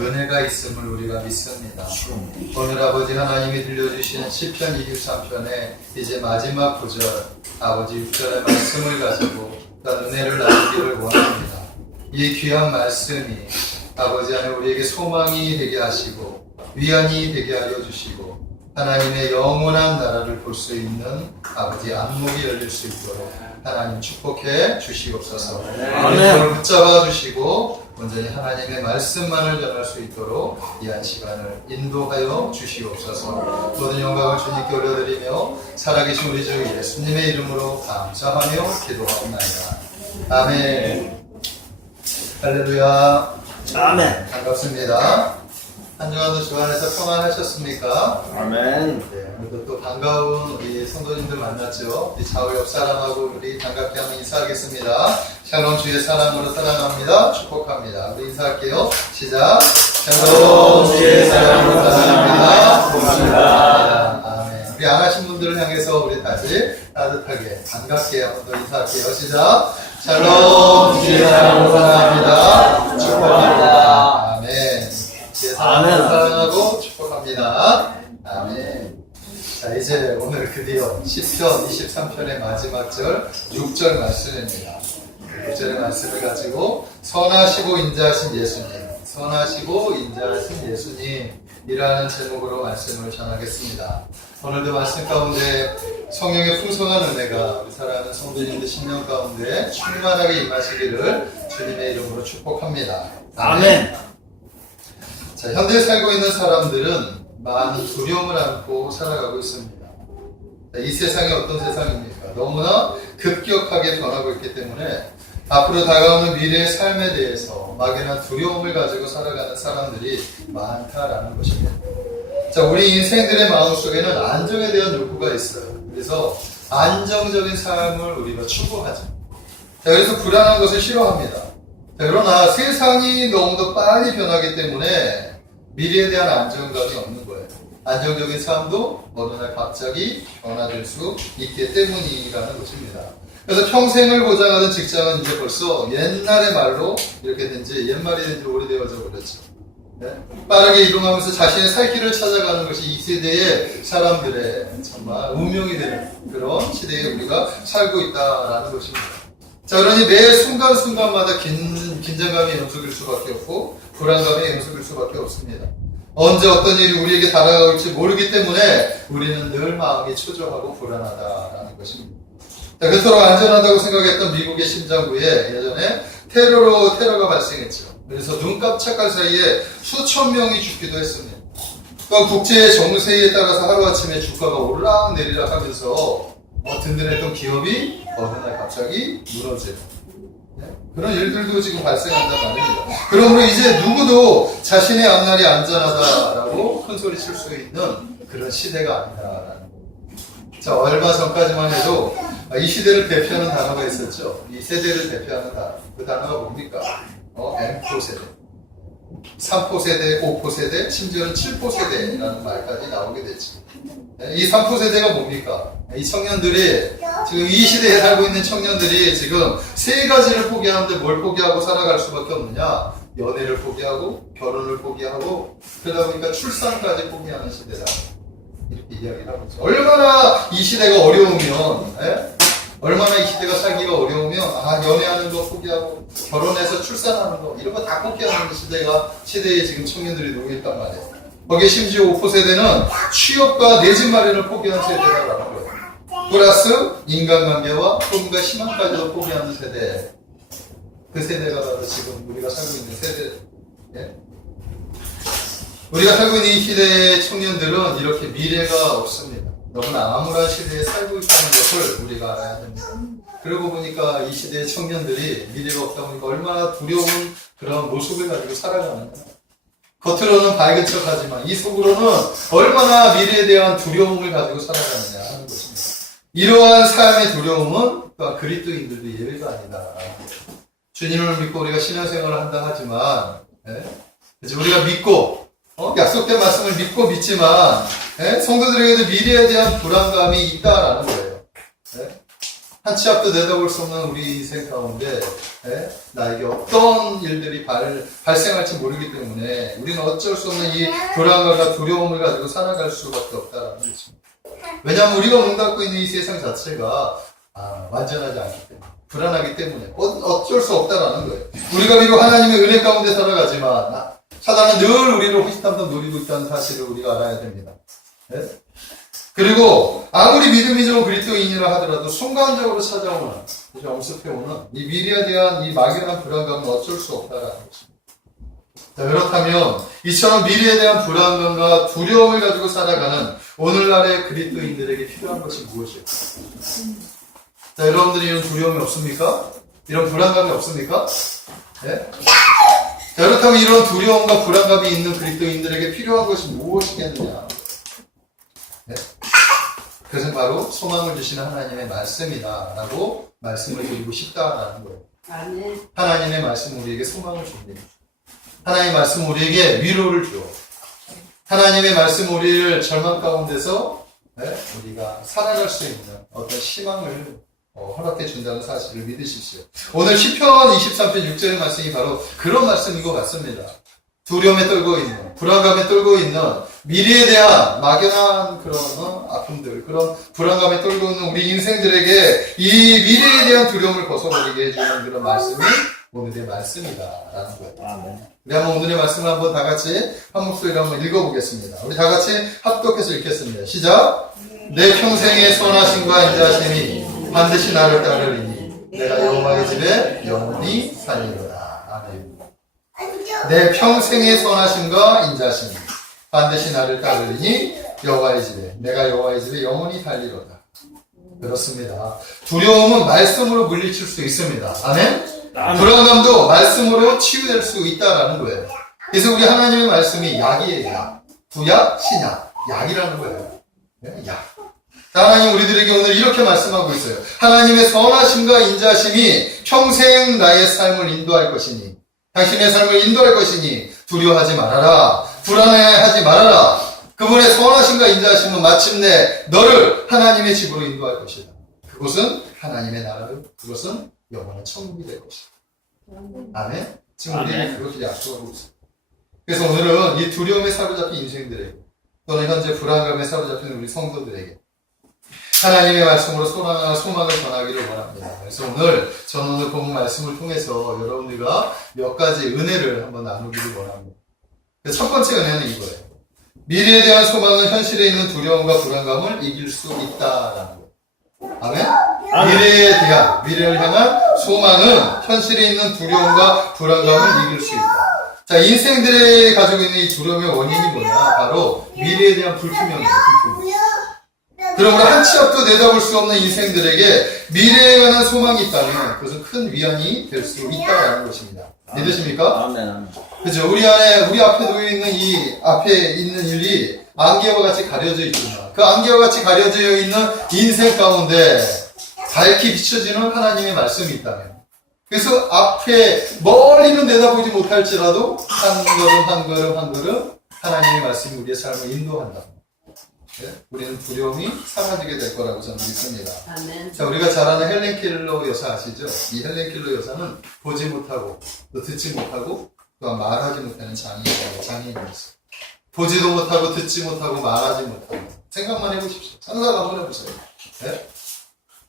은혜가 있음을 우리가 믿습니다. 오늘 아버지 하나님이 들려주시는 시편 23편의 이제 마지막 구절, 아버지 6절의 말씀을 가지고 은혜를 나누기를 원합니다. 이 귀한 말씀이 아버지 안에 우리에게 소망이 되게 하시고 위안이 되게 하여 주시고 하나님의 영원한 나라를 볼 수 있는 아버지 안목이 열릴 수 있도록 하나님 축복해 주시옵소서. 우리를 붙잡아 주시고 온전히 하나님의 말씀만을 전할 수 있도록 이한 시간을 인도하여 주시옵소서. 모든 영광을 주님께 올려드리며 살아계신 우리 주 예수님의 이름으로 감사하며 기도하옵나이다. 아멘. 할렐루야. 아멘. 반갑습니다. 한 주간도 주 안에서 평안하셨습니까? 아멘. 네, 오늘도 또 반가운 우리 성도님들 만났죠. 우리 좌우 옆 사람하고 우리 반갑게 한번 인사하겠습니다. 샬롬 주의 사랑으로 사랑합니다. 축복합니다. 우리 인사할게요. 시작. 샬롬 주의 사랑으로 사랑합니다. 축복합니다. 아멘. 우리 안 하신 분들을 향해서 우리 다시 따뜻하게 반갑게 한번 더 인사할게요. 시작. 샬롬 주의 사랑으로 사랑합니다. 축복합니다. 아멘. 아멘. 사랑하고 축복합니다. 아멘. 자, 이제 오늘 드디어 시편 23편의 마지막 절 6절 말씀입니다. 6절의 말씀을 가지고 선하시고 인자하신 예수님, 선하시고 인자하신 예수님이라는 제목으로 말씀을 전하겠습니다. 오늘도 말씀 가운데 성령의 풍성한 은혜가 우리 사랑하는 성도님들 심령 가운데 충만하게 임하시기를 주님의 이름으로 축복합니다. 아멘. 자, 현대에 살고 있는 사람들은 많은 두려움을 안고 살아가고 있습니다. 자, 이 세상이 어떤 세상입니까? 너무나 급격하게 변하고 있기 때문에 앞으로 다가오는 미래의 삶에 대해서 막연한 두려움을 가지고 살아가는 사람들이 많다라는 것입니다. 자, 우리 인생들의 마음속에는 안정에 대한 욕구가 있어요. 그래서 안정적인 삶을 우리가 추구하죠. 자, 그래서 불안한 것을 싫어합니다. 자, 그러나 세상이 너무도 빨리 변하기 때문에 미래에 대한 안정감이 없는 거예요. 안정적인 삶도 어느 날 갑자기 변화될 수 있기 때문이라는 것입니다. 그래서 평생을 보장하던 직장은 이제 벌써 옛날의 말로 이렇게 된지 옛말이 된지 오래되어져 버렸죠. 네? 빠르게 이동하면서 자신의 살 길을 찾아가는 것이 이 세대의 사람들의 정말 운명이 되는 그런 시대에 우리가 살고 있다라는 것입니다. 자, 그러니 매 순간순간마다 긴장감이 연속일 수밖에 없고 불안감이 연속일 수밖에 없습니다. 언제 어떤 일이 우리에게 다가올지 모르기 때문에 우리는 늘 마음이 초조하고 불안하다라는 것입니다. 자, 그토록 안전하다고 생각했던 미국의 심장부에 예전에 테러가 발생했죠. 그래서 눈 깜짝할 사이에 수천 명이 죽기도 했습니다. 또한 국제 정세에 따라서 하루아침에 주가가 오르락내리락 하면서 든든했던 기업이 어느 날 갑자기 무너져요. 네? 그런 일들도 지금 발생한단 말입니다. 그러므로 이제 누구도 자신의 앞날이 안전하다라고 큰소리 칠 수 있는 그런 시대가 아니다라는 거예요. 자, 얼마 전까지만 해도 이 시대를 대표하는 단어가 있었죠. 이 세대를 대표하는 단어. 그 단어가 뭡니까? M4 세대. 3포 세대, 5포 세대, 심지어는 7포 세대라는 말까지 나오게 됐죠. 이 3포 세대가 뭡니까? 이 청년들이, 지금 이 시대에 살고 있는 청년들이 지금 세 가지를 포기하는데 뭘 포기하고 살아갈 수밖에 없느냐? 연애를 포기하고, 결혼을 포기하고, 그러다 보니까 출산까지 포기하는 시대다. 이렇게 이야기를 하고 있죠. 얼마나 이 시대가 어려우면, 얼마나 이 시대가 살기가 어려우면, 연애하는 거 포기하고, 결혼해서 출산하는 거, 이런 거 다 포기하는 시대에 지금 청년들이 놓여 있단 말이에요. 거기에 심지어 5포 세대는 취업과 내 집 마련을 포기한 세대라는 거예요. 플러스 인간관계와 꿈과 희망까지도 포기하는 세대. 그 세대가 바로 지금 우리가 살고 있는 세대. 예? 우리가 살고 있는 이 시대의 청년들은 이렇게 미래가 없습니다. 너무나 암울한 시대에 살고 있다는 것을 우리가 알아야 됩니다. 그러고 보니까 이 시대의 청년들이 미래가 없다 보니까 얼마나 두려운 그런 모습을 가지고 살아가는가. 겉으로는 밝은 척하지만 이 속으로는 얼마나 미래에 대한 두려움을 가지고 살아가느냐 하는 것입니다. 이러한 삶의 두려움은 그리스도인들도 예외가 아니다. 주님을 믿고 우리가 신앙생활을 한다 하지만, 우리가 믿고 약속된 말씀을 믿고 믿지만 성도들에게도 미래에 대한 불안감이 있다라는 거예요. 한 치 앞도 내다볼 수 없는 우리 인생 가운데 나에게 어떤 일들이 발생할지 모르기 때문에 우리는 어쩔 수 없는 이 불안감과 두려움을 가지고 살아갈 수밖에 없다라는 것입니다. 왜냐하면 우리가 몸담고 있는 이 세상 자체가 완전하지 않기 때문에 불안하기 때문에 어쩔 수 없다라는 거예요. 우리가 비록 하나님의 은혜 가운데 살아가지만 사단은 늘 우리를 호시탐탐 노리고 있다는 사실을 우리가 알아야 됩니다. 네? 그리고 아무리 믿음이 좋은 그리스도인이라 하더라도 순간적으로 찾아오는 엄습해오는 이 미래에 대한 이 막연한 불안감은 어쩔 수 없다라는 것입니다. 자, 그렇다면 이처럼 미래에 대한 불안감과 두려움을 가지고 살아가는 오늘날의 그리스도인들에게 필요한 것이 무엇일까요? 자, 여러분들이 이런 두려움이 없습니까? 이런 불안감이 없습니까? 네? 자, 그렇다면 이런 두려움과 불안감이 있는 그리스도인들에게 필요한 것이 무엇이겠느냐? 네? 그것은 바로 소망을 주시는 하나님의 말씀이다라고 말씀을 드리고 싶다라는 거예요. 하나님의 말씀은 우리에게 소망을 줍니다. 하나님의 말씀은 우리에게 위로를 줘. 하나님의 말씀은 우리를 절망 가운데서 우리가 살아갈 수 있는 어떤 희망을 허락해 준다는 사실을 믿으십시오. 오늘 시편 23편 6절의 말씀이 바로 그런 말씀인 것 같습니다. 두려움에 떨고 있는, 불안감에 떨고 있는 미래에 대한 막연한 그런 아픔들, 그런 불안감에 떨고 있는 우리 인생들에게 이 미래에 대한 두려움을 벗어버리게 해주는 그런 말씀이 오늘의 말씀이다라는 거예요. 아멘. 우리 한번 오늘의 말씀을 한번 다 같이 한 목소리로 한번 읽어보겠습니다. 우리 다 같이 합독해서 읽겠습니다. 시작! 내 평생의 선하심과 인자심이 반드시 나를 따르리니 내가 여호와의 집에 영원히 살리로다. 아멘. 내 평생의 선하심과 인자심이 반드시 나를 따르리니 여호와의 집에 내가 여호와의 집에 영원히 살리로다. 그렇습니다. 두려움은 말씀으로 물리칠 수 있습니다. 아멘. 불안감도 말씀으로 치유될 수 있다라는 거예요. 그래서 우리 하나님의 말씀이 약이에요. 약. 구약, 신약. 약이라는 거예요. 약. 하나님 우리들에게 오늘 이렇게 말씀하고 있어요. 하나님의 선하심과 인자심이 평생 나의 삶을 인도할 것이니 당신의 삶을 인도할 것이니 두려워하지 말아라. 불안해하지 말아라. 그분의 선하심과 인자심은 마침내 너를 하나님의 집으로 인도할 것이다. 그곳은 하나님의 나라로, 그것은 영원한 천국이 될 것이다. 아멘? 지금 우리는 그것을 약속하고 있습니다. 그래서 오늘은 이 두려움에 사로잡힌 인생들에게 또는 현재 불안감에 사로잡힌 우리 성도들에게 하나님의 말씀으로 소망을 전하기를 원합니다. 그래서 저는 오늘 본 말씀을 통해서 여러분들과 몇 가지 은혜를 한번 나누기를 원합니다. 첫 번째 은혜는 이거예요. 미래에 대한 소망은 현실에 있는 두려움과 불안감을 이길 수 있다라는 거예요. 아멘? 미래를 향한 소망은 현실에 있는 두려움과 불안감을 이길 수 있다. 자, 인생들이 가지고 있는 이 두려움의 원인이 뭐냐? 바로 미래에 대한 불투명이에요. 그러므로 한 치 앞도 내다볼 수 없는 인생들에게 미래에 관한 소망이 있다면 그것은 큰 위안이 될 수 있다는 것입니다. 믿으십니까? 아멘. 그죠? 우리 앞에 놓여 있는 이 앞에 있는 일이 안개와 같이 가려져 있지만 그 안개와 같이 가려져 있는 인생 가운데 밝게 비춰지는 하나님의 말씀이 있다면 그래서 앞에 멀리는 내다보지 못할지라도 한 걸음 하나님의 말씀이 우리의 삶을 인도한다. 우리는 두려움이 사라지게 될 거라고 저는 믿습니다. 아멘. 자, 우리가 잘 아는 헬렌 켈러 여사 아시죠? 이 헬렌 켈러 여사는 보지 못하고 또 듣지 못하고 또 말하지 못하는 장애인이었어요. 보지도 못하고 듣지 못하고 말하지 못하고 생각만 해보십시오. 상상 한번 해보세요. 네?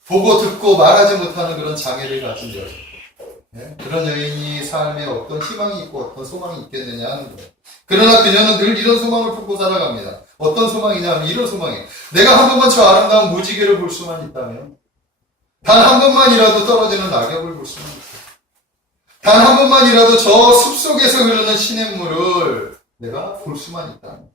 보고 듣고 말하지 못하는 그런 장애를 가진 여인. 네? 그런 여인이 삶에 어떤 희망이 있고 어떤 소망이 있겠느냐 하는 거예요. 그러나 그녀는 늘 이런 소망을 품고 살아갑니다. 어떤 소망이냐 하면 이런 소망이에요. 내가 한 번만 저 아름다운 무지개를 볼 수만 있다면 단 한 번만이라도 떨어지는 낙엽을 볼 수만 있다면 단 한 번만이라도 저 숲속에서 흐르는 시냇물을 내가 볼 수만 있다면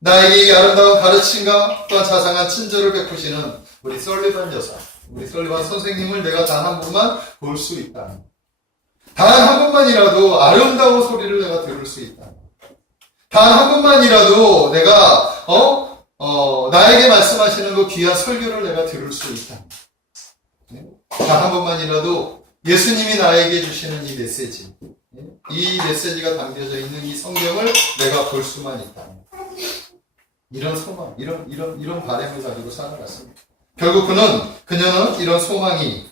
나에게 이 아름다운 가르침과 또한 자상한 친절을 베푸시는 우리 설리반 여사, 우리 설리반 선생님을 내가 단 한 번만 볼 수 있다면 단 한 번만이라도 아름다운 소리를 내가 들을 수 있다면 단 한 번만이라도 내가 나에게 말씀하시는 그 귀한 설교를 내가 들을 수 있다면 단 한 번만이라도 예수님이 나에게 주시는 이 메시지 이 메시지가 담겨져 있는 이 성경을 내가 볼 수만 있다면 이런 소망, 이런 바람을 가지고 살아갔습니다. 결국 그녀는 이런 소망이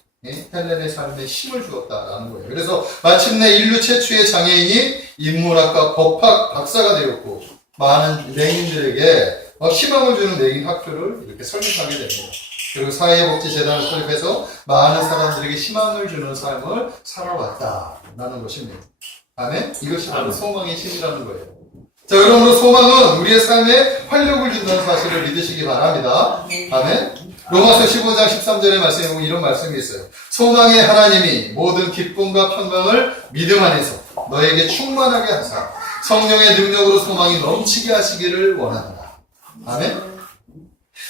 헬렌의 삶에 힘을 주었다라는 거예요. 그래서 마침내 인류 최초의 장애인이 인문학과 법학 박사가 되었고 많은 맹인들에게 희망을 주는 맹인 학교를 이렇게 설립하게 됩니다. 그리고 사회복지재단을 설립해서 많은 사람들에게 희망을 주는 삶을 살아왔다라는 것입니다. 아멘? 이것이 바로 소망의 힘이라는 거예요. 자, 그러므로 소망은 우리의 삶에 활력을 준다는 사실을 믿으시기 바랍니다. 아멘? 로마서 15장 13절의 말씀에 보면 이런 말씀이 있어요. 소망의 하나님이 모든 기쁨과 평강을 믿음 안에서 너에게 충만하게 하사 성령의 능력으로 소망이 넘치게 하시기를 원한다. 아멘?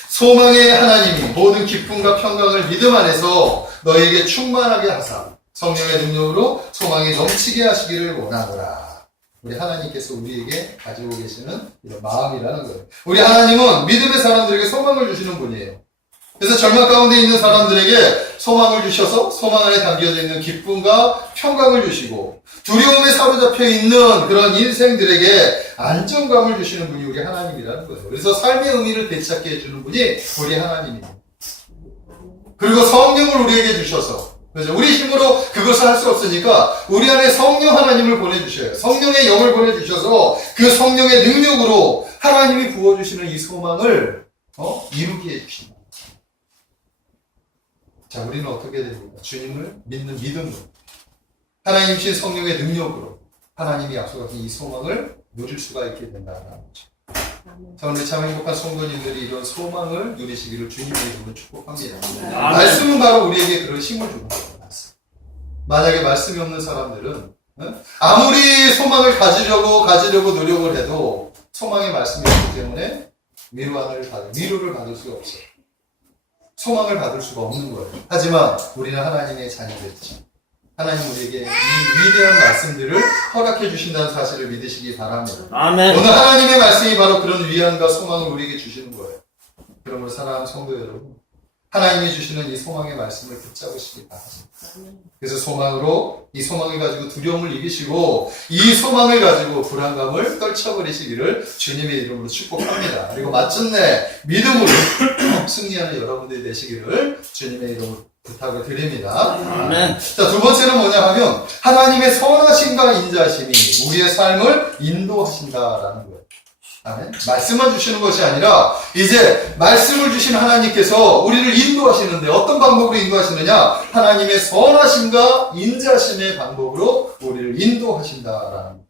소망의 하나님이 모든 기쁨과 평강을 믿음 안에서 너에게 충만하게 하사 성령의 능력으로 소망이 넘치게 하시기를 원하노라. 우리 하나님께서 우리에게 가지고 계시는 이런 마음이라는 거예요. 우리 하나님은 믿음의 사람들에게 소망을 주시는 분이에요. 그래서 절망 가운데 있는 사람들에게 소망을 주셔서 소망 안에 담겨져 있는 기쁨과 평강을 주시고 두려움에 사로잡혀 있는 그런 인생들에게 안정감을 주시는 분이 우리 하나님이라는 거예요. 그래서 삶의 의미를 되찾게 해주는 분이 우리 하나님입니다. 그리고 성령을 우리에게 주셔서 그렇죠? 우리 힘으로 그것을 할 수 없으니까 우리 안에 성령 하나님을 보내주셔요. 성령의 영을 보내주셔서 그 성령의 능력으로 하나님이 부어주시는 이 소망을 이루게 해주신다. 자, 우리는 어떻게 됩니까? 주님을 믿는 믿음으로 하나님이신 성령의 능력으로 하나님이 약속하신 이 소망을 누릴 수가 있게 된다는 거죠. 자, 오늘 참 행복한 성도님들이 이런 소망을 누리시기를 주님의 이름으로 축복합니다. 말씀은 바로 우리에게 그런 힘을 주는 거예요. 만약에 말씀이 없는 사람들은 아무리 소망을 가지려고 노력을 해도 소망의 말씀이 없기 때문에 위로를 받을 수가 없어요. 소망을 받을 수가 없는 거예요. 하지만 우리는 하나님의 자녀들이죠. 하나님 우리에게 이 위대한 말씀들을 허락해 주신다는 사실을 믿으시기 바랍니다. 아멘. 오늘 하나님의 말씀이 바로 그런 위안과 소망을 우리에게 주시는 거예요. 그러므로 사랑하는 성도 여러분, 하나님이 주시는 이 소망의 말씀을 붙잡으시기 바랍니다. 그래서 이 소망을 가지고 두려움을 이기시고 이 소망을 가지고 불안감을 떨쳐버리시기를 주님의 이름으로 축복합니다. 그리고 마침내 믿음으로 승리하는 여러분들이 되시기를 주님의 이름으로 부탁을 드립니다. 아멘. 자, 두 번째는 뭐냐 하면 하나님의 선하심과 인자심이 우리의 삶을 인도하신다라는 거예요. 아멘. 말씀만 주시는 것이 아니라 이제 말씀을 주신 하나님께서 우리를 인도하시는데 어떤 방법으로 인도하시느냐? 하나님의 선하심과 인자심의 방법으로 우리를 인도하신다라는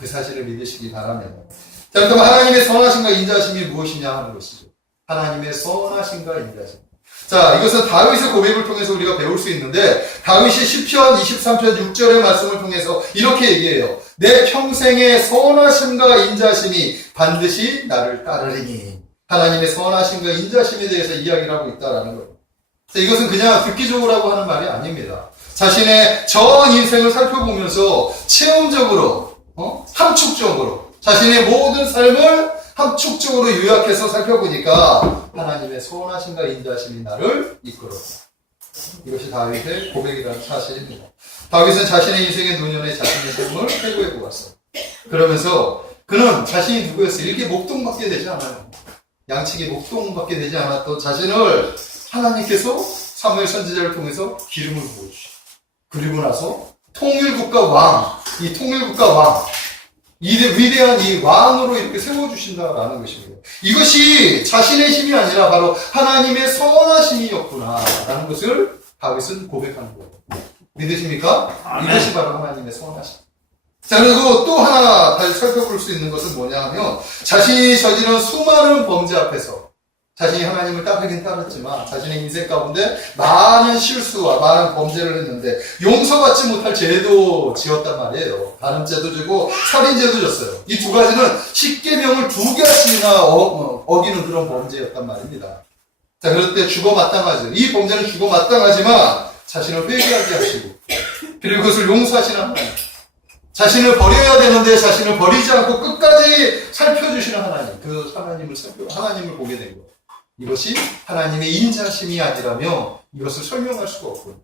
그 사실을 믿으시기 바랍니다. 자, 그럼 하나님의 선하심과 인자심이 무엇이냐 하는 것이죠. 하나님의 선하심과 인자심. 자, 이것은 다윗의 고백을 통해서 우리가 배울 수 있는데 다윗이 시편 23편 6절의 말씀을 통해서 이렇게 얘기해요. 내 평생의 선하심과 인자심이 반드시 나를 따르리니. 하나님의 선하심과 인자심에 대해서 이야기를 하고 있다는 거예요. 자, 이것은 그냥 듣기적으로 하는 말이 아닙니다. 자신의 전 인생을 살펴보면서 체험적으로, 함축적으로 자신의 모든 삶을 함축적으로 요약해서 살펴보니까 하나님의 선하심과 인자심이 나를 이끌었다. 이것이 다윗의 고백이라는 사실입니다. 다윗은 자신의 인생의 노년에 자신의 삶을 회고해 보았어요. 그러면서 그는 자신이 누구였어요? 이렇게 목동받게 되지 않아요. 양측에 목동받게 되지 않았던 자신을 하나님께서 사무엘 선지자를 통해서 기름을 부어주시고 그리고 나서 통일국가 왕, 이 위대한 이 왕으로 이렇게 세워주신다라는 것입니다. 이것이 자신의 힘이 아니라 바로 하나님의 선하심이었구나라는 것을 다윗은 고백하는 거예요. 믿으십니까? 아멘. 이것이 바로 하나님의 선하심. 자, 그리고 또 하나 다시 살펴볼 수 있는 것은 뭐냐 하면 자신이 저지른 수많은 범죄 앞에서 자신이 하나님을 따르긴 따랐지만 자신의 인생 가운데 많은 실수와 많은 범죄를 했는데 용서받지 못할 죄도 지었단 말이에요. 간음죄도 지고 살인죄도 졌어요. 이 두 가지는 십계명을 2가지나 어기는 그런 범죄였단 말입니다. 자, 그럴 때 죽어 마땅하죠. 이 범죄는 죽어 마땅하지만 자신을 회개하게 하시고 그리고 그것을 용서하시는 하나님. 자신을 버려야 되는데 자신을 버리지 않고 끝까지 살펴주시는 하나님. 그 하나님을 보게 된 거예요. 이것이 하나님의 인자심이 아니라면 이것을 설명할 수가 없고요.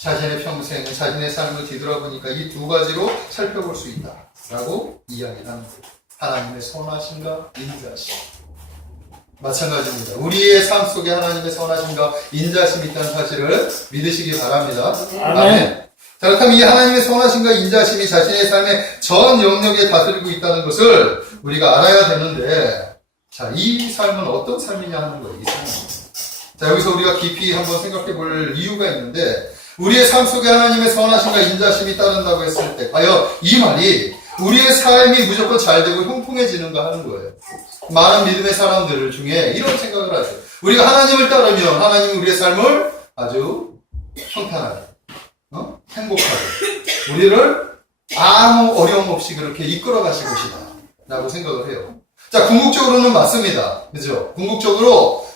자신의 평생, 자신의 삶을 뒤돌아보니까 이 2가지로 살펴볼 수 있다라고 이야기를 하는 거예요. 하나님의 선하심과 인자심. 마찬가지입니다. 우리의 삶 속에 하나님의 선하심과 인자하심이 있다는 사실을 믿으시기 바랍니다. 아멘. 자, 그렇다면 이 하나님의 선하심과 인자하심이 자신의 삶의 전 영역에 다스리고 있다는 것을 우리가 알아야 되는데, 자, 이 삶은 어떤 삶이냐 하는 거예요. 이 삶은. 자, 여기서 우리가 깊이 한번 생각해 볼 이유가 있는데, 우리의 삶 속에 하나님의 선하심과 인자하심이 따른다고 했을 때, 과연 이 말이 우리의 삶이 무조건 잘 되고 형통해지는가 하는 거예요. 많은 믿음의 사람들 중에 이런 생각을 하죠. 우리가 하나님을 따르면 하나님이 우리의 삶을 아주 평탄하게, 행복하게, 우리를 아무 어려움 없이 그렇게 이끌어 가실 것이다 라고 생각을 해요. 자, 궁극적으로는 맞습니다. 그죠? 궁극적으로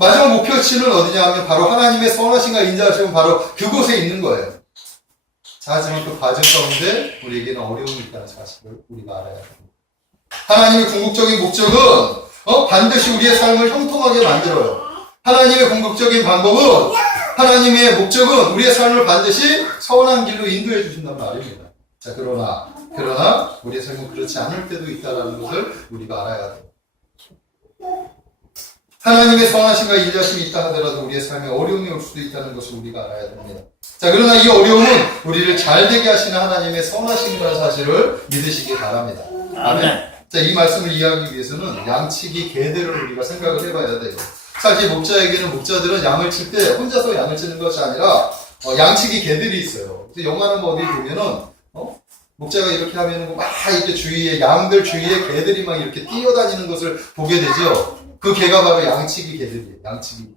마지막 목표치는 어디냐 하면 바로 하나님의 선하심과 인자하심은 바로 그곳에 있는 거예요. 자, 하지만 그 과정 가운데 우리에게는 어려움이 있다는 사실을 우리가 알아야 합니다. 하나님의 궁극적인 목적은 반드시 우리의 삶을 형통하게 만들어요. 하나님의 궁극적인 방법은, 하나님의 목적은 우리의 삶을 반드시 선한 길로 인도해 주신단 말입니다. 자, 그러나 우리의 삶은 그렇지 않을 때도 있다는 것을 우리가 알아야 돼요. 하나님의 선하심과 인자심이 있다 하더라도 우리의 삶에 어려움이 올 수도 있다는 것을 우리가 알아야 됩니다. 자, 그러나 이 어려움은 우리를 잘되게 하시는 하나님의 선하심이라는 사실을 믿으시기 바랍니다. 아멘. 자, 이 말씀을 이해하기 위해서는 양치기 개들을 우리가 생각을 해봐야 돼요. 사실 목자들은 양을 칠 때 혼자서 양을 치는 것이 아니라 양치기 개들이 있어요. 그래서 영화나 뭐 어디 보면은 목자가 이렇게 하면은 막 이렇게 주위에 양들 주위에 개들이 막 이렇게 뛰어다니는 것을 보게 되죠. 그 개가 바로 양치기 개들이에요. 양치기.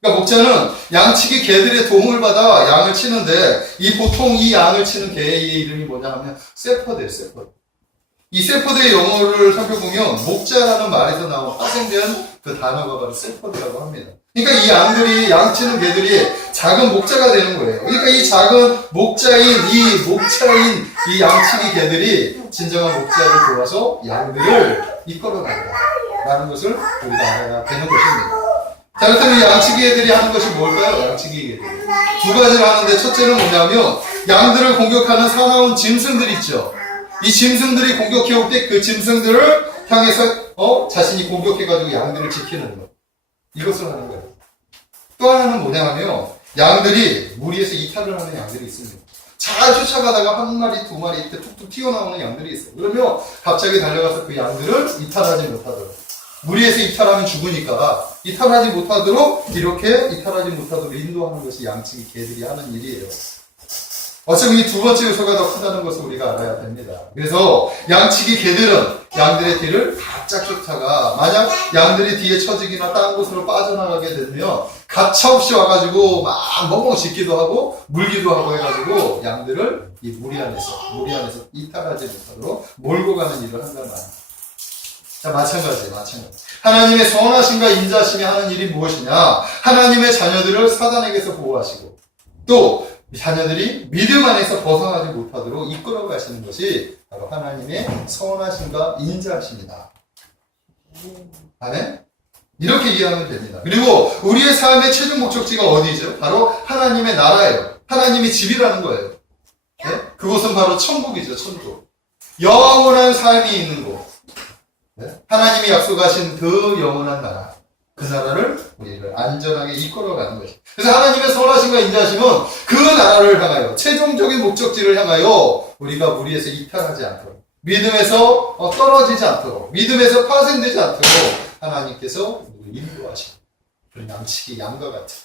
그러니까 목자는 양치기 개들의 도움을 받아 양을 치는데 보통 이 양을 치는 개의 이름이 뭐냐 하면 세퍼드예요. 세퍼드. 이 세퍼드의 영어를 살펴보면 목자라는 말에서 나온 파생된 그 단어가 바로 세퍼드라고 합니다. 그러니까 이 양치는 개들이 작은 목자가 되는 거예요. 그러니까 이 작은 목자인 이 양치기 개들이 진정한 목자를 도와서 양들을 이끌어간다라는 것을 우리가 알아야 되는 것입니다. 자, 그렇다면 이 양치기 개들이 하는 것이 뭘까요? 양치기 개들이 두 가지를 하는데, 첫째는 뭐냐면 양들을 공격하는 사나운 짐승들이 있죠. 이 짐승들이 공격해 올 때 그 짐승들을 향해서 자신이 공격해가지고 양들을 지키는 것, 이것을 하는 거예요. 또 하나는 뭐냐 하면 양들이 무리에서 이탈을 하는 양들이 있습니다. 잘 쫓아가다가 한 마리, 두 마리 이렇게 툭툭 튀어나오는 양들이 있어요. 그러면 갑자기 달려가서 그 양들을 이탈하지 못하도록, 무리에서 이탈하면 죽으니까 이탈하지 못하도록 인도하는 것이 양치기 개들이 하는 일이에요. 어차피 이 두 번째 요소가 더 크다는 것을 우리가 알아야 됩니다. 그래서 양치기 개들은 양들의 뒤를 바짝 쫓다가 만약 양들이 뒤에 처지기나 딴 곳으로 빠져나가게 되면 가차없이 와가지고 막 멍멍 짖기도 하고 물기도 하고 해가지고 양들을 이 무리 안에서 이탈하지 못하도록 몰고 가는 일을 한단 말이에요. 자, 마찬가지. 하나님의 선하심과 인자심이 하는 일이 무엇이냐? 하나님의 자녀들을 사단에게서 보호하시고 또 자녀들이 믿음 안에서 벗어나지 못하도록 이끌어 가시는 것이 바로 하나님의 선하심과 인자하심이다. 아멘? 이렇게 이해하면 됩니다. 그리고 우리의 삶의 최종 목적지가 어디죠? 바로 하나님의 나라예요. 하나님의 집이라는 거예요. 네? 그곳은 바로 천국이죠. 천국. 영원한 삶이 있는 곳. 네? 하나님이 약속하신 그 영원한 나라. 그 나라를 우리를 안전하게 이끌어가는 것이죠. 그래서 하나님의 선하심과 인자하심은 그 나라를 향하여, 최종적인 목적지를 향하여 우리가 무리에서 이탈하지 않도록, 믿음에서 떨어지지 않도록, 믿음에서 파생되지 않도록 하나님께서 우리를 인도하시고, 그런 양치기 양과 같은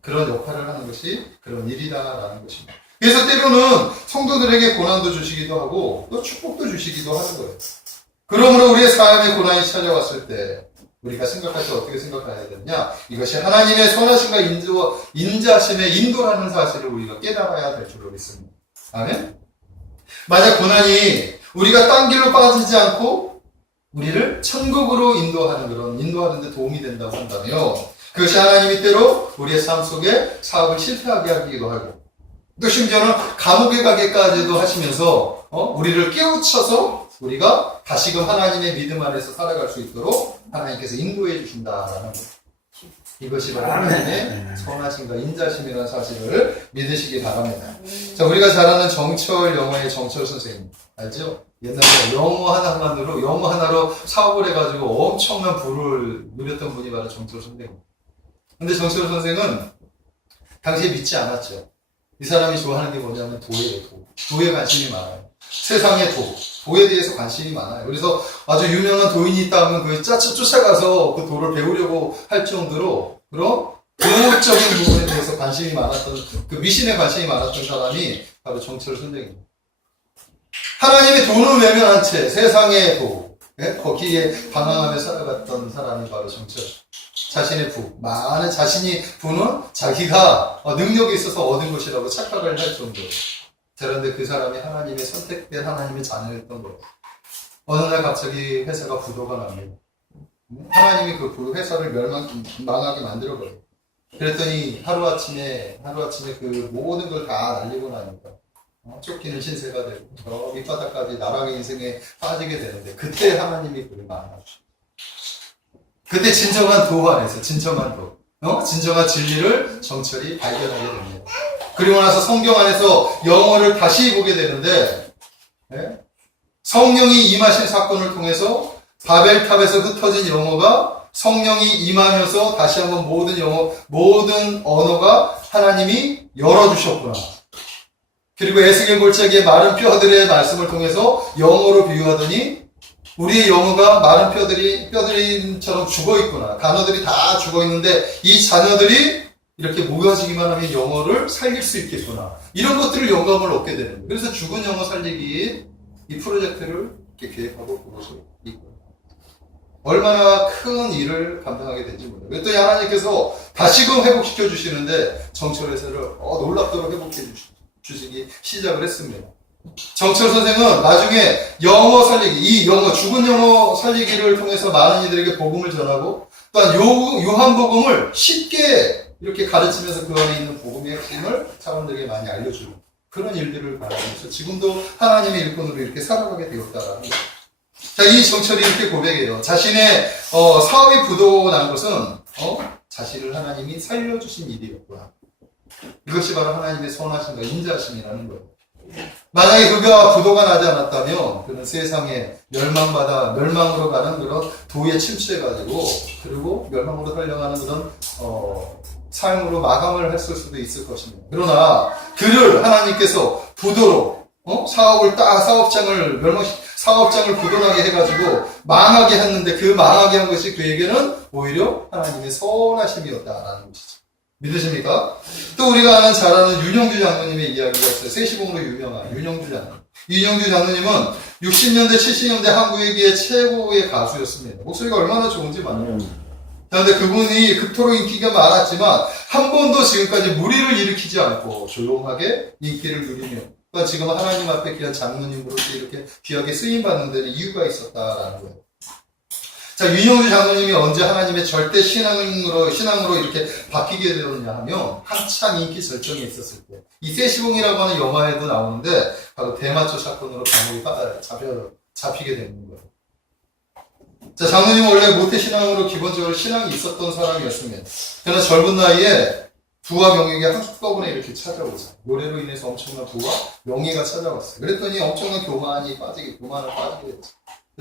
그런 역할을 하는 것이 그런 일이다라는 것입니다. 그래서 때로는 성도들에게 고난도 주시기도 하고 또 축복도 주시기도 하는 거예요. 그러므로 우리의 삶에 고난이 찾아왔을 때 우리가 생각할 때 어떻게 생각해야 되느냐? 이것이 하나님의 선하심과 인자심의 인도라는 사실을 우리가 깨달아야 될 줄로 믿습니다. 아멘? 만약 고난이 우리가 딴 길로 빠지지 않고 우리를 천국으로 인도하는 데 도움이 된다고 한다면 그것이 하나님이 때로 우리의 삶 속에 사업을 실패하게 하기도 하고 또 심지어는 감옥에 가게까지도 하시면서 우리를 깨우쳐서 우리가 다시금 하나님의 믿음 안에서 살아갈 수 있도록 하나님께서 인도해 주신다라는 거예요. 이것이 바로 하나님의 선하심과 인자심이라는 사실을 믿으시기 바랍니다. 자, 우리가 잘 아는 정철 영어의 정철 선생님 알죠? 옛날에 영어 하나로 사업을 해가지고 엄청난 부를 누렸던 분이 바로 정철 선생님. 근데 정철 선생은 당시에 믿지 않았죠. 이 사람이 좋아하는 게 뭐냐면 도예요, 도. 도에 관심이 많아요. 세상의 도에 대해서 관심이 많아요. 그래서 아주 유명한 도인이 있다 하면 그 쫓아가서 그 도를 배우려고 할 정도로 그런 도적인 부분에 대해서 관심이 많았던, 그 미신에 관심이 많았던 사람이 바로 정철 선생입니다. 하나님의 도는 외면한 채 세상의 도, 거기에 방황하며 살아갔던 사람이 바로 정철. 자신의 많은 자신이 부는 자기가 능력이 있어서 얻은 것이라고 착각을 할 정도로. 그런데 그 사람이 하나님의 선택된 하나님의 자녀였던 거예요. 어느 날 갑자기 회사가 부도가 납니다. 하나님이 그 회사를 망하게 만들어버려요. 그랬더니 하루아침에 그 모든 걸 다 날리고 나니까 쫓기는 신세가 되고 저 밑바닥까지 나락의 인생에 빠지게 되는데 그때 하나님이 그를 만나주셔요. 그때 진정한 도 안에서 진정한 진리를 정철이 발견하게 됩니다. 그리고 나서 성경 안에서 영어를 다시 보게 되는데 성령이 임하신 사건을 통해서 바벨탑에서 흩어진 영어가 성령이 임하면서 다시 한번 모든 언어가 하나님이 열어주셨구나. 그리고 에스겔 골짜기의 마른 뼈들의 말씀을 통해서 영어로 비유하더니 우리의 영어가 마른 뼈들처럼 죽어있구나. 단어들이 다 죽어있는데 이 자녀들이 이렇게 모여지기만 하면 영어를 살릴 수 있겠구나. 이런 것들을 영감을 얻게 되는 거예요. 그래서 죽은 영어 살리기 이 프로젝트를 이렇게 계획하고 그것을 이끌어요. 얼마나 큰 일을 감당하게 된지 몰라요. 그랬더니 하나님께서 다시금 회복시켜 주시는데 정철 회사를 놀랍도록 회복해 주시기 시작을 했습니다. 정철 선생은 나중에 영어 살리기, 죽은 영어 살리기를 통해서 많은 이들에게 복음을 전하고 또한 요한복음을 쉽게 이렇게 가르치면서 그 안에 있는 복음의 핵심을 사람들에게 많이 알려주고 그런 일들을 바라면서 지금도 하나님의 일꾼으로 이렇게 살아가게 되었다라는 거예요. 자, 이 정철이 이렇게 고백해요. 자신의 사업이 부도난 것은 자신을 하나님이 살려주신 일이었구나. 이것이 바로 하나님의 선하심과 인자심이라는 거예요. 만약에 그가 부도가 나지 않았다면 그는 세상에 멸망으로 가는 그런 도에 침투해가지고 그리고 멸망으로 달려가는 그런 삶으로 마감을 했을 수도 있을 것입니다. 그러나 그를 하나님께서 부도로 사업장을 부도나게 해가지고 망하게 했는데 그 망하게 한 것이 그에게는 오히려 하나님의 선하심이었다라는 것이죠. 믿으십니까? 또 우리가 잘 아는 윤영주 장로님의 이야기가 있어요. 세시봉으로 유명한 윤영주 장로. 윤영주 장로님은 60년대, 70년대 한국의 최고의 가수였습니다. 목소리가 얼마나 좋은지 말이에요. 그런데 그분이 그토록 인기가 많았지만 한 번도 지금까지 무리를 일으키지 않고 조용하게 인기를 누리며 또 지금 하나님 앞에 귀한 장로님으로서 이렇게 귀하게 쓰임받는 데는 이유가 있었다라는 거예요. 자, 윤영주 장로님이 언제 하나님의 절대 신앙으로 이렇게 바뀌게 되었냐 하면 한참 인기 절정에 있었을 때. 이 세시봉이라고 하는 영화에도 나오는데 바로 대마초 사건으로 감옥에 잡히게 되는 거예요. 자, 장로님은 원래 모태신앙으로 기본적으로 신앙이 있었던 사람이었습니다. 그러나 젊은 나이에 부와 명예가 한꺼번에 이렇게 찾아오죠. 노래로 인해서 엄청난 부와 명예가 찾아왔어요. 그랬더니 엄청난 교만을 빠지게 됐죠.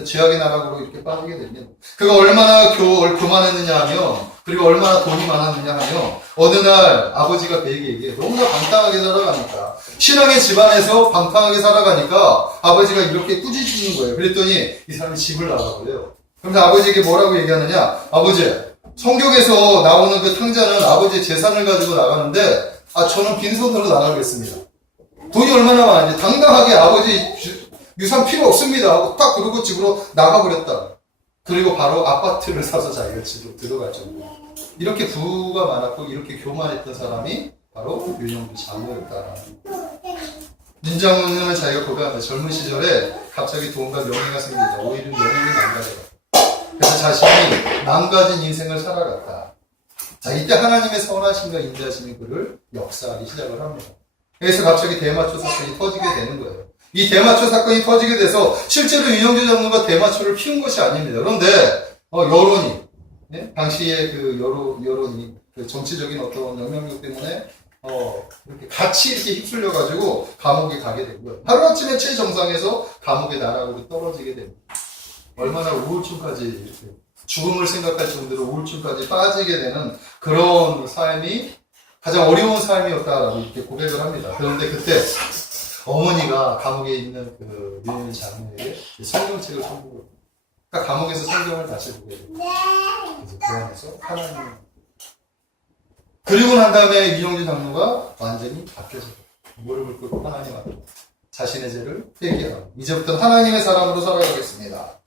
죄악의 나락으로 이렇게 빠지게 됩니다. 그가 얼마나 교만했느냐 하면, 그리고 얼마나 돈이 많았느냐 하면, 어느 날 아버지가 그에게 얘기해요. 너무나 방탕하게 살아가니까, 신앙의 집안에서 방탕하게 살아가니까 아버지가 이렇게 꾸짖는 거예요. 그랬더니 이 사람이 집을 나가버려요. 그런데 아버지에게 뭐라고 얘기하느냐? 아버지, 성경에서 나오는 그 탕자는 아버지의 재산을 가지고 나가는데, 저는 빈손으로 나가겠습니다. 돈이 얼마나 많은지 당당하게 아버지 유산 필요 없습니다 하고 딱 그러고 집으로 나가버렸다. 그리고 바로 아파트를 사서 자기가 집으로 들어갈 정도. 이렇게 부가 많았고 이렇게 교만했던 사람이 바로 윤영주 장로였다. 윤장로는 자기가 고백합니다. 젊은 시절에 갑자기 돈과 명예가 생기자 오히려 영혼이 망가져요. 그래서 자신이 망가진 인생을 살아갔다. 자, 이때 하나님의 선하심과 인자심이 그를 역사하기 시작을 합니다. 그래서 갑자기 대마초 사건이 터지게 되는 거예요. 이 대마초 사건이 터지게 돼서 실제로 윤영주 장로가 대마초를 피운 것이 아닙니다. 그런데 여론이 예? 당시에 그 여론이 그 정치적인 어떤 영향력 때문에 이렇게 같이 이렇게 휩쓸려가지고 감옥에 가게 되고요. 하루아침에 최정상에서 감옥의 나락으로 떨어지게 됩니다. 얼마나 우울증까지 이렇게 죽음을 생각할 정도로 우울증까지 빠지게 되는 그런 삶이 가장 어려운 삶이었다라고 이렇게 고백을 합니다. 그런데 그때 어머니가 감옥에 있는 그 유년 자매에게 성경책을 선물을 그러니까 감옥에서 성경을 다시 보게 돼요. 그래서 그 안에서 하나님 그리고 난 다음에 이영주 장로가 완전히 바뀌어져요. 무릎을 꿇고 하나님 앞에 자신의 죄를 회개하고 이제부터 하나님의 사람으로 살아가겠습니다.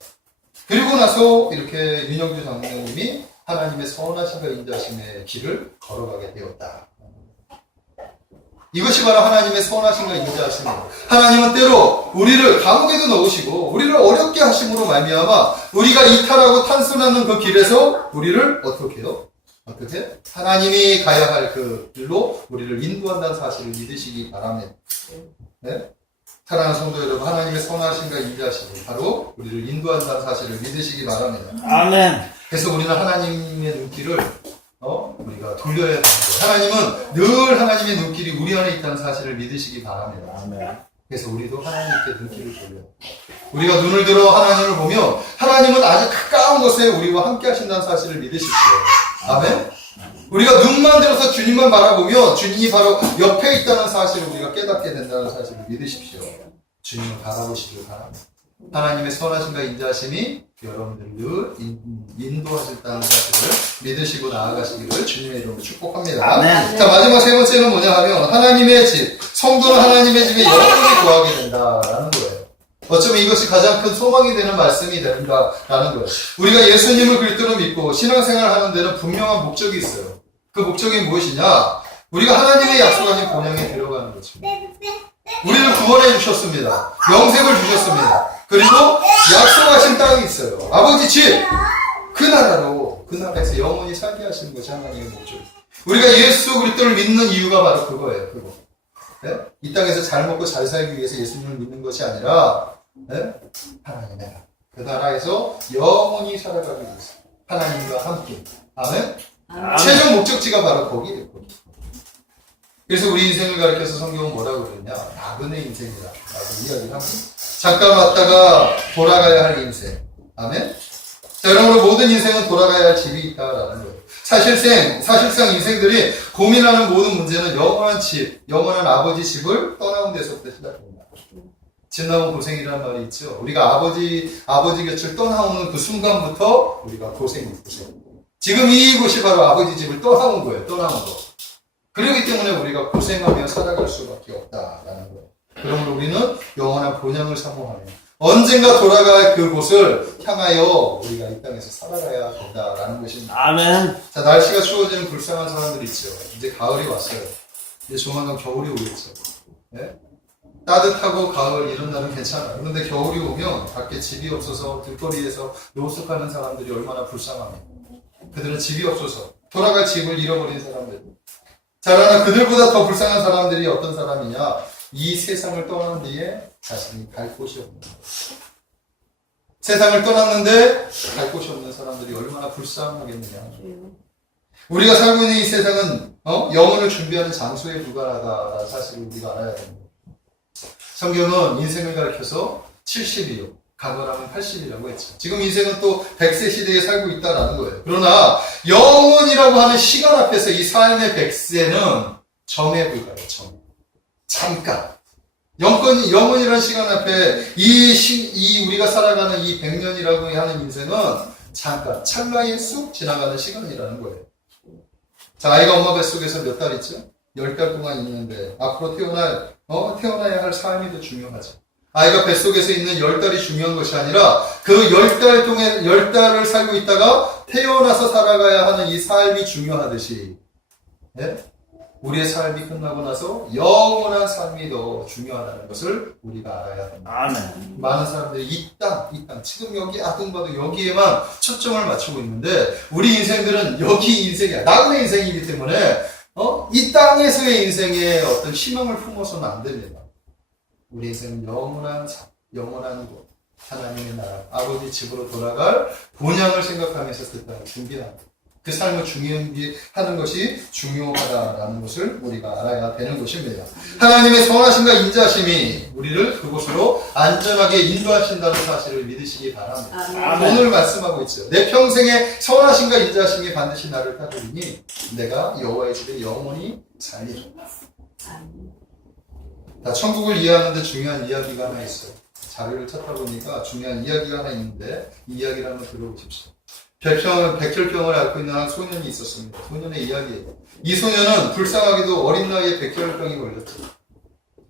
그리고 나서 이렇게 윤영주 장로님이 하나님의 선하심과 인자심의 길을 걸어가게 되었다. 이것이 바로 하나님의 선하심과 인자하심입니다. 하나님은 때로 우리를 감옥에도 넣으시고 우리를 어렵게 하심으로 말미암아 우리가 이탈하고 탄순하는 그 길에서 우리를 어떻게 해요? 어떻게? 하나님이 가야 할 그 길로 우리를 인도한다는 사실을 믿으시기 바랍니다. 네? 사랑하는 성도 여러분, 하나님의 선하심과 인자하심이 바로 우리를 인도한다는 사실을 믿으시기 바랍니다. 아멘. 그래서 우리는 하나님의 눈길을 우리가 돌려야 합니다. 하나님은 늘 하나님의 눈길이 우리 안에 있다는 사실을 믿으시기 바랍니다. 아멘. 그래서 우리도 하나님께 눈길을 돌려야 합니다. 우리가 눈을 들어 하나님을 보며 하나님은 아주 가까운 곳에 우리와 함께 하신다는 사실을 믿으십시오. 아멘. 우리가 눈만 들어서 주님만 바라보며 주님이 바로 옆에 있다는 사실을 우리가 깨닫게 된다는 사실을 믿으십시오. 주님을 바라보시길 바랍니다. 하나님의 선하심과 인자하심이 여러분들 늘 인도하셨다는 사실을 믿으시고 나아가시기를 주님의 이름으로 축복합니다. 아멘. 자, 마지막 세 번째는 뭐냐 하면 하나님의 집, 성도는 하나님의 집에 영원히 거하게 된다라는 거예요. 어쩌면 이것이 가장 큰 소망이 되는 말씀이 된다라는 거예요. 우리가 예수님을 그리스도로 믿고 신앙생활을 하는 데는 분명한 목적이 있어요. 그 목적이 무엇이냐? 우리가 하나님의 약속하신 본향에 들어가는 거죠. 우리를 구원해 주셨습니다. 영생을 주셨습니다. 그리고 약속하신 땅이 있어요. 아버지 집! 그 나라로, 그 나라에서 영원히 살게 하시는 것이 하나님의 목적이에요. 우리가 예수 그리스도를 믿는 이유가 바로 그거예요. 그거. 네? 이 땅에서 잘 먹고 잘 살기 위해서 예수님을 믿는 것이 아니라 네? 하나님의 나라. 그 나라에서 영원히 살아가기 위해서 하나님과 함께. 아멘? 최종 목적지가 바로 거기예요. 그래서 우리 인생을 가리켜서 성경은 뭐라고 그러냐? 나그네 인생이라고 이야기를 합니다. 잠깐 왔다가 돌아가야 할 인생. 아멘? 자, 여러분, 모든 인생은 돌아가야 할 집이 있다라는 거예요. 사실상 인생들이 고민하는 모든 문제는 영원한 집, 영원한 아버지 집을 떠나온 데서부터 시작됩니다. 집 나온 고생이라는 말이 있죠. 우리가 아버지 곁을 떠나오는 그 순간부터 우리가 고생. 지금 이곳이 바로 아버지 집을 떠나온 거예요. 떠나온 거. 그렇기 때문에 우리가 고생하며 살아갈 수밖에 없다라는 거예요. 그러므로 우리는 영원한 본향을 사모하며 언젠가 돌아갈 그곳을 향하여 우리가 이 땅에서 살아가야 된다라는 것입니다. 아멘. 자, 날씨가 추워지는 불쌍한 사람들이 있죠. 이제 가을이 왔어요. 이제 조만간 겨울이 오겠죠. 네? 따뜻하고 가을 이런 날은 괜찮아요. 그런데 겨울이 오면 밖에 집이 없어서 들거리에서 노숙하는 사람들이 얼마나 불쌍합니까? 그들은 집이 없어서 돌아갈 집을 잃어버린 사람들. 자, 그러나 그들보다 더 불쌍한 사람들이 어떤 사람이냐? 이 세상을 떠난 뒤에 자신이 갈 곳이 없는 거예요. 세상을 떠났는데 갈 곳이 없는 사람들이 얼마나 불쌍하겠느냐. 우리가 살고 있는 이 세상은 영혼을 준비하는 장소에 불과하다라는 사실을 우리가 알아야 됩니다. 성경은 인생을 가리켜서 70이요. 과거라면 80이라고 했죠. 지금 인생은 또 100세 시대에 살고 있다는 거예요. 그러나 영원이라고 하는 시간 앞에서 이 삶의 100세는 점에 불과해요. 점. 잠깐. 영원이라는 시간 앞에 이 우리가 살아가는 이 100년이라고 하는 인생은 잠깐 찰나에 쑥 지나가는 시간이라는 거예요. 자, 아이가 엄마 뱃속에서 몇 달 있죠? 10달 동안 있는데 앞으로 태어나야 할 삶이 더 중요하죠. 아이가 뱃속에서 있는 10달이 중요한 것이 아니라 그 10달 동안 10달을 살고 있다가 태어나서 살아가야 하는 이 삶이 중요하듯이 네? 우리의 삶이 끝나고 나서 영원한 삶이 더 중요하다는 것을 우리가 알아야 합니다. 아멘. 많은 사람들이 이 땅, 지금 여기 아동봐도 여기에만 초점을 맞추고 있는데 우리 인생들은 여기 인생이야. 나그네 인생이기 때문에 이 땅에서의 인생에 어떤 희망을 품어서는 안 됩니다. 우리 인생은 영원한 삶, 영원한 곳. 하나님의 나라, 아버지 집으로 돌아갈 본향을 생각하면서 그 땅을 준비합니다. 그 삶을 준비하는 것이 중요하다라는 것을 우리가 알아야 되는 것입니다. 하나님의 선하심과 인자심이 우리를 그곳으로 안전하게 인도하신다는 사실을 믿으시기 바랍니다. 아멘. 오늘 말씀하고 있죠. 내 평생에 선하심과 인자심이 반드시 나를 따르리니 내가 여호와의 집에 영원히 살리라. 자, 천국을 이해하는데 중요한 이야기가 하나 있어요. 자료를 찾다 보니까 중요한 이야기가 하나 있는데 이 이야기를 한번 들어보십시오. 백혈병을 앓고 있는 한 소년이 있었습니다. 소년의 이야기예요. 이 소년은 불쌍하게도 어린 나이에 백혈병이 걸렸죠.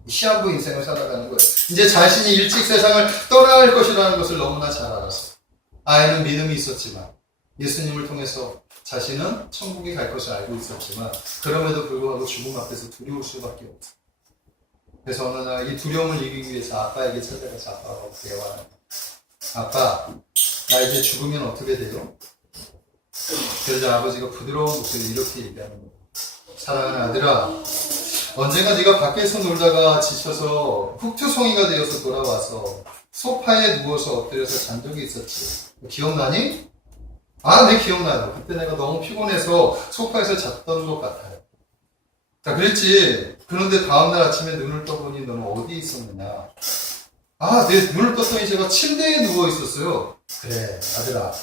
시한부 인생을 살아가는 거예요. 이제 자신이 일찍 세상을 떠나야 할 것이라는 것을 너무나 잘 알았어요. 아이는 믿음이 있었지만 예수님을 통해서 자신은 천국에 갈 것을 알고 있었지만 그럼에도 불구하고 죽음 앞에서 두려울 수밖에 없어요. 그래서 어느 날 이 두려움을 이기기 위해서 아빠에게 찾아가서 아빠하고 대화합니다. 아빠, 나 이제 죽으면 어떻게 돼요? 그러자 아버지가 부드러운 목소리로 이렇게 얘기하는 거예요. 사랑하는 아들아, 언젠가 네가 밖에서 놀다가 지쳐서 흙투성이가 되어서 돌아와서 소파에 누워서 엎드려서 잔 적이 있었지. 기억나니? 아, 네, 기억나요. 그때 내가 너무 피곤해서 소파에서 잤던 것 같아요. 자, 그랬지. 그런데 다음날 아침에 눈을 떠보니 너는 어디 있었느냐? 아, 내 눈을 떴더니 제가 침대에 누워 있었어요. 그래, 아들아.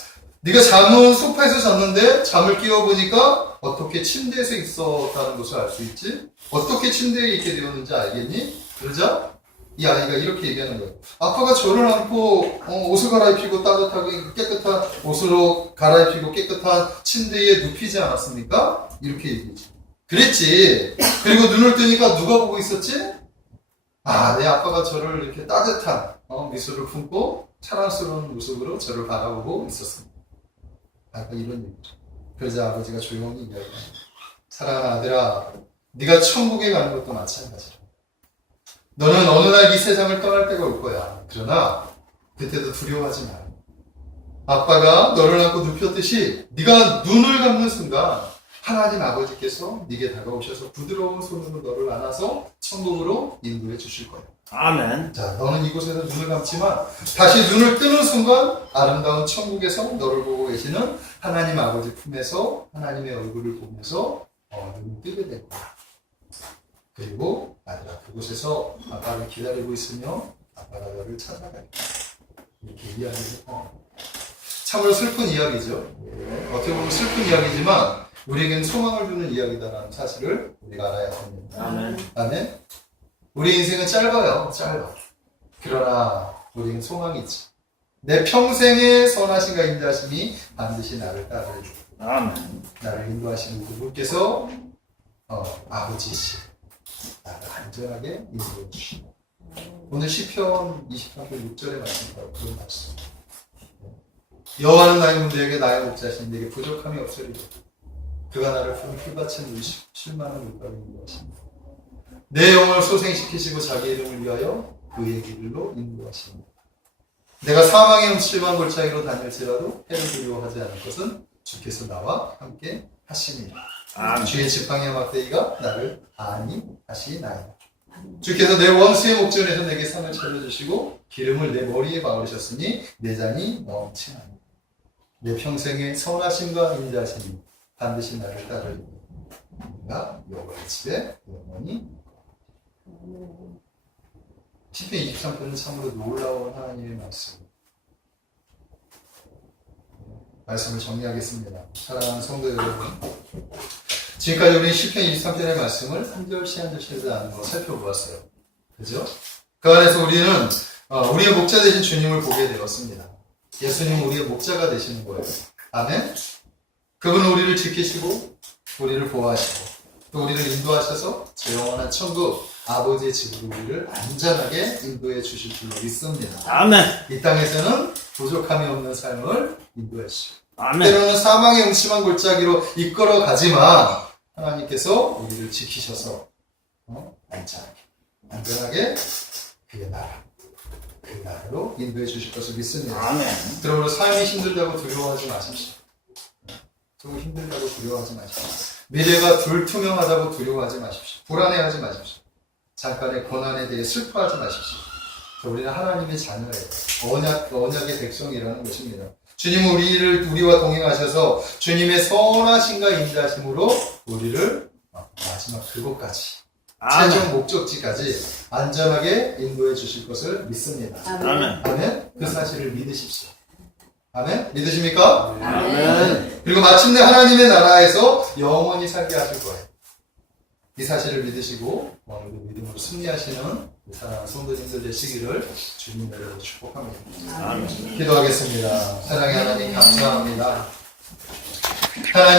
네가 잠은 소파에서 잤는데 잠을 깨워보니까 어떻게 침대에서 있었다는 것을 알 수 있지? 어떻게 침대에 있게 되었는지 알겠니? 그러자 이 아이가 이렇게 얘기하는 거예요. 아빠가 저를 안고 옷을 갈아입히고 따뜻하게 깨끗한 옷으로 갈아입히고 깨끗한 침대에 눕히지 않았습니까? 이렇게 얘기했죠. 그랬지. 그리고 눈을 뜨니까 누가 보고 있었지? 아, 내 아빠가 저를 이렇게 따뜻한 미소를 품고 사랑스러운 모습으로 저를 바라보고 있었습니다. 아까 이런 얘기죠. 그러자 아버지가 조용히 이야기합니다. 사랑하는 아들아, 네가 천국에 가는 것도 마찬가지라. 너는 어느 날 이 세상을 떠날 때가 올 거야. 그러나 그때도 두려워하지 마라. 아빠가 너를 안고 눕혔듯이 네가 눈을 감는 순간 하나님 아버지께서 네게 다가오셔서 부드러운 손으로 너를 안아서 천국으로 인도해 주실 거야. 아멘. 자, 너는 이곳에서 눈을 감지만 다시 눈을 뜨는 순간 아름다운 천국에서 너를 보고 계시는 하나님 아버지 품에서 하나님의 얼굴을 보면서 눈을 뜨게 될 거야. 그리고 아들아, 그곳에서 아빠를 기다리고 있으며 아빠가 너를 찾아갈 거야. 이렇게 이야기를 했다. 참으로 슬픈 이야기죠. 어떻게 보면 슬픈 이야기지만 우리에겐 소망을 주는 이야기다라는 사실을 우리가 알아야 합니다. 아멘. 아멘. 우리 인생은 짧아요. 짧아. 그러나 우리는 소망이 있죠. 내 평생의 선하심과 인자심이 반드시 나를 따르리. 아멘. 나를 인도하시는 그분께서 아버지시 나를 안전하게 인도해 주시고 오늘 시편 23편 6절의 말씀과 그런 말씀. 여호와는 나의 문제에게 나의 목자신 내게 부족함이 없으리라. 그가 나를 푸른 풀밭에 누이시고 쉴만한 물가로 인도하십니다. 내 영혼을 소생시키시고 자기 이름을 위하여 그의 길로 인도하십니다. 내가 사망의 음침한 골짜기로 다닐지라도 해를 두려워하지 않을 것은 주께서 나와 함께 하시니라. 주의 지팡이와 막대기가 나를 안위 하시나이다. 주께서 내 원수의 목전에서 내게 상을 차려주시고 기름을 내 머리에 바르셨으니 내 잔이 넘치나이다. 내 평생의 선하심과 인자심이 반드시 나를 따르리니 내가 여호와의 집에 영원히. 시편 23편은 참으로 놀라운 하나님의 말씀을 정리하겠습니다. 사랑하는 성도 여러분, 지금까지 우리 시편 23편의 말씀을 한 절씩 한 절씩 나누어 살펴보았어요. 그죠? 그 안에서 우리는 우리의 목자 되신 주님을 보게 되었습니다. 예수님은 우리의 목자가 되시는 거예요. 아멘? 그분은 우리를 지키시고 우리를 보호하시고 또 우리를 인도하셔서 저 영원한 천국 아버지의 집으로 우리를 안전하게 인도해 주실 줄로 믿습니다. 아멘. 이 땅에서는 부족함이 없는 삶을 인도해 주시고 아멘. 때로는 사망의 음침한 골짜기로 이끌어 가지만 하나님께서 우리를 지키셔서 안전하게 그의 나라 그 나라로 인도해 주실 것을 믿습니다. 아멘. 그러므로 삶이 힘들다고 두려워하지 마십시오. 조금 힘들다고 두려워하지 마십시오. 미래가 불투명하다고 두려워하지 마십시오. 불안해하지 마십시오. 잠깐의 고난에 대해 슬퍼하지 마십시오. 우리는 하나님의 자녀예요. 언약의 백성이라는 것입니다. 주님은 우리와 동행하셔서 주님의 선하심과 인자심으로 우리를 마지막 그곳까지 최종 목적지까지 안전하게 인도해 주실 것을 믿습니다. 아멘. 아멘. 그 사실을 믿으십시오. 아멘. 믿으십니까? 아멘. 그리고 마침내 하나님의 나라에서 영원히 살게 하실 거예요. 이 사실을 믿으시고 오늘도 믿음으로 승리하시는 사랑하는 성도님들 되시기를 주님 이름으로 축복합니다. 아멘. 기도하겠습니다. 사랑의 하나님 감사합니다. 하나님